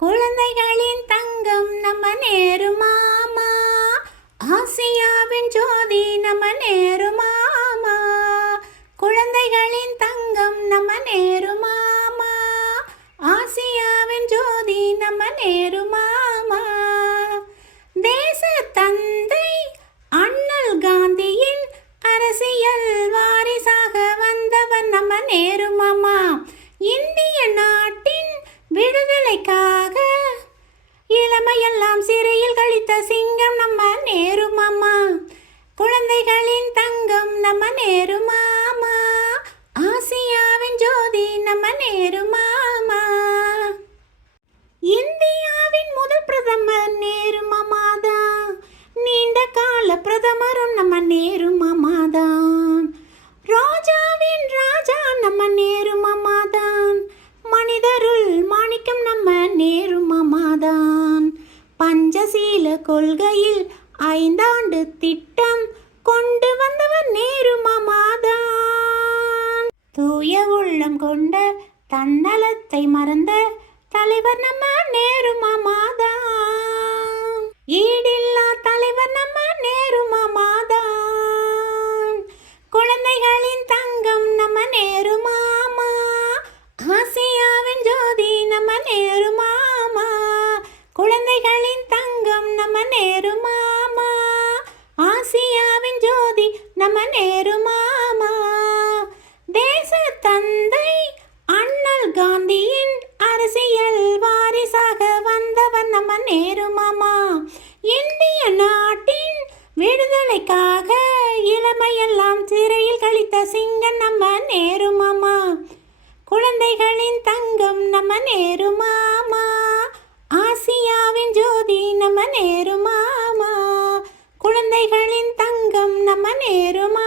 குழந்தைகளின் தங்கம் நம்ம நேருமா? நேரு மாமா. ஆசியாவின் ஜோதி நம்ம நேரு மாமா. இந்தியாவின் முதல் பிரதமர் நேரு மாமாதான். நீண்ட கால பிரதமரும் நம்ம நேரு மாமாதான். ராஜாவின் ராஜா நம்ம நேரு மாமாதான். மனிதருள் மாணிக்கம் நம்ம நேரு மாமாதான். பஞ்சசீல கொள்கையில் ஐந்தாண்டு திட்டம் கொண்டு வந்த தூய உள்ளம் கொண்ட தன்னலத்தை மறந்த தலைவர் நம்ம நேரு மாமாதான் ஈடில்லா தலைவர் நம்ம நேரு மாமாதான் குழந்தைகளின் தங்கம் நம்ம நேரு மாமா ஆசியாவின் ஜோதி நம்ம நேரு மாமா குழந்தைகளின் தங்கம் நம்ம நேரு மாமா ஆசியாவின் ஜோதி நம்ம நேரு மாமா பிள்ளைக்காக இளமையெல்லாம் சிறையில் கழித்த சிங்கம் நம்ம நேரு மாமா குழந்தைகளின் தங்கம் நம்ம நேரு மாமா ஆசியாவின் ஜோதி நம்ம நேருமாமா. குழந்தைகளின் தங்கம் நம்ம நேருமா